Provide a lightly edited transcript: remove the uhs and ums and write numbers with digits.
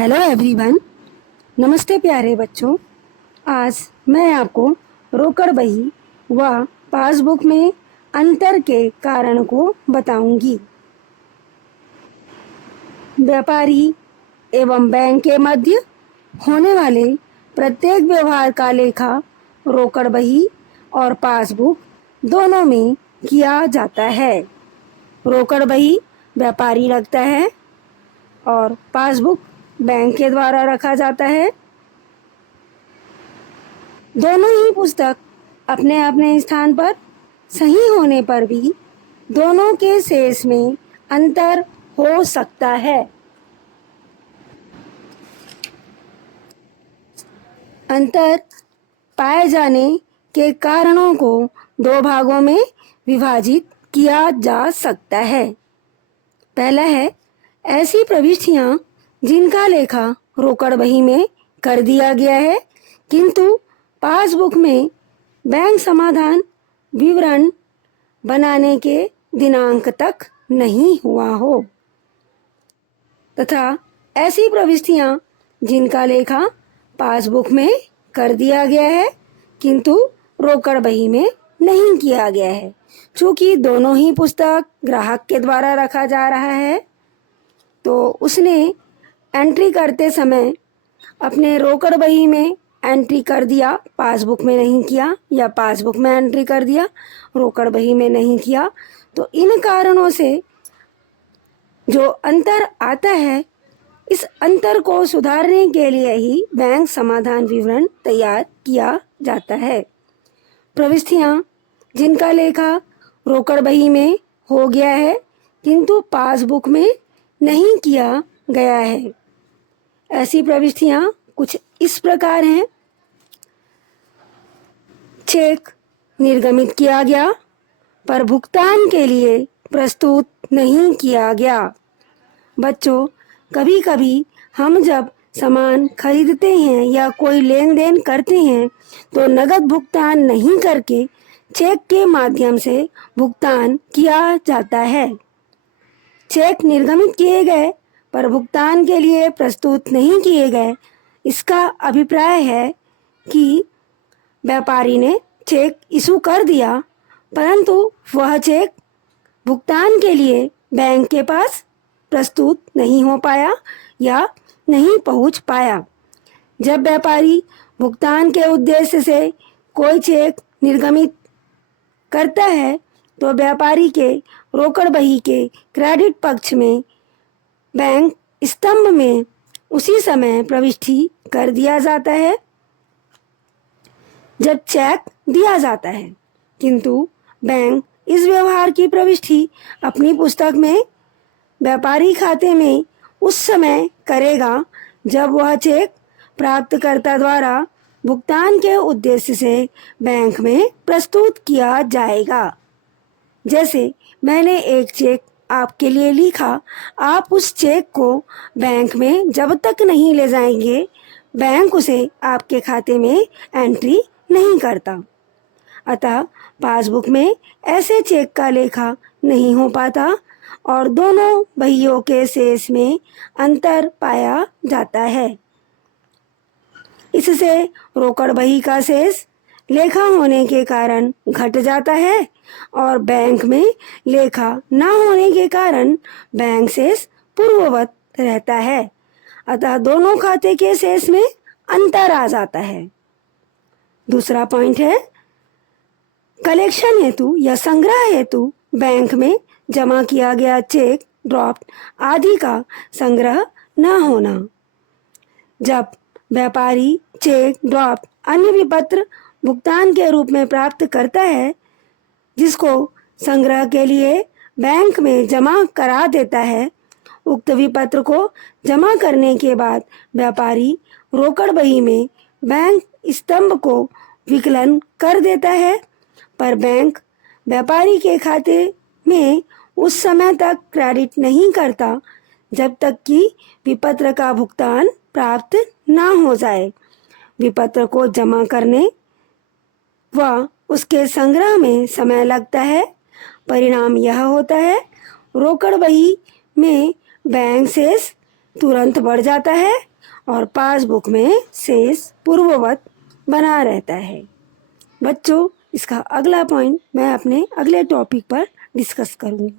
Hello everyone, नमस्ते प्यारे बच्चों। आज मैं आपको रोकड़ बही व पासबुक में अंतर के कारण को बताऊंगी। व्यापारी एवं बैंक के मध्य होने वाले प्रत्येक व्यवहार का लेखा रोकड़ बही और पासबुक दोनों में किया जाता है। रोकड़ बही व्यापारी रखता है और पासबुक बैंक के द्वारा रखा जाता है। दोनों ही पुस्तक अपने अपने स्थान पर सही होने पर भी दोनों के शेष में अंतर हो सकता है। अंतर पाए जाने के कारणों को दो भागों में विभाजित किया जा सकता है। पहला है ऐसी प्रविष्टियां जिनका लेखा रोकड़ बही में कर दिया गया है किंतु पासबुक में बैंक समाधान विवरण बनाने के दिनांक तक नहीं हुआ हो, तथा ऐसी प्रविष्टियां जिनका लेखा पासबुक में कर दिया गया है किंतु रोकड़ बही में नहीं किया गया है। चूंकि दोनों ही पुस्तक ग्राहक के द्वारा रखा जा रहा है तो उसने एंट्री करते समय अपने रोकड़ बही में एंट्री कर दिया, पासबुक में नहीं किया, या पासबुक में एंट्री कर दिया, रोकड़ बही में नहीं किया। तो इन कारणों से जो अंतर आता है, इस अंतर को सुधारने के लिए ही बैंक समाधान विवरण तैयार किया जाता है। प्रविष्टियां जिनका लेखा रोकड़ बही में हो गया है किंतु पासबुक में नहीं किया गया है, ऐसी प्रविष्टियां कुछ इस प्रकार हैं। चेक निर्गमित किया गया पर भुगतान के लिए प्रस्तुत नहीं किया गया। बच्चों, कभी कभी हम जब सामान खरीदते हैं या कोई लेन देन करते हैं तो नगद भुगतान नहीं करके चेक के माध्यम से भुगतान किया जाता है। चेक निर्गमित किए गए पर भुगतान के लिए प्रस्तुत नहीं किए गए, इसका अभिप्राय है कि व्यापारी ने चेक इशू कर दिया परंतु वह चेक भुगतान के लिए बैंक के पास प्रस्तुत नहीं हो पाया या नहीं पहुंच पाया। जब व्यापारी भुगतान के उद्देश्य से कोई चेक निर्गमित करता है तो व्यापारी के रोकड़ बही के क्रेडिट पक्ष में बैंक स्तंभ में उसी समय प्रविष्टि कर दिया जाता है जब चेक दिया जाता है, किंतु बैंक इस व्यवहार की प्रविष्टि अपनी पुस्तक में व्यापारी खाते में उस समय करेगा जब वह चेक प्राप्तकर्ता द्वारा भुगतान के उद्देश्य से बैंक में प्रस्तुत किया जाएगा। जैसे मैंने एक चेक आपके लिए लिखा, आप उस चेक को बैंक में जब तक नहीं ले जाएंगे बैंक उसे आपके खाते में एंट्री नहीं करता। अतः पासबुक में ऐसे चेक का लेखा नहीं हो पाता और दोनों बहियों के शेष में अंतर पाया जाता है। इससे रोकड़ बही का शेष लेखा होने के कारण घट जाता है और बैंक में लेखा न होने के कारण बैंक शेष पूर्ववत रहता है। अतः दोनों खाते के शेष में अंतर आ जाता है। दूसरा पॉइंट है कलेक्शन हेतु या संग्रह हेतु बैंक में जमा किया गया चेक, ड्राफ्ट आदि का संग्रह न होना। जब व्यापारी चेक, ड्राफ्ट, अन्य विपत्र भुगतान के रूप में प्राप्त करता है जिसको संग्रह के लिए बैंक में जमा करा देता है, उक्त विपत्र को जमा करने के बाद व्यापारी रोकड़ बही में बैंक स्तंभ को विकलन कर देता है पर बैंक व्यापारी के खाते में उस समय तक क्रेडिट नहीं करता जब तक कि विपत्र का भुगतान प्राप्त ना हो जाए। विपत्र को जमा करने व उसके संग्रह में समय लगता है। परिणाम यह होता है रोकड़ बही में बैंक शेष तुरंत बढ़ जाता है और पासबुक में शेष पूर्ववत बना रहता है। बच्चों, इसका अगला पॉइंट मैं अपने अगले टॉपिक पर डिस्कस करूँगी।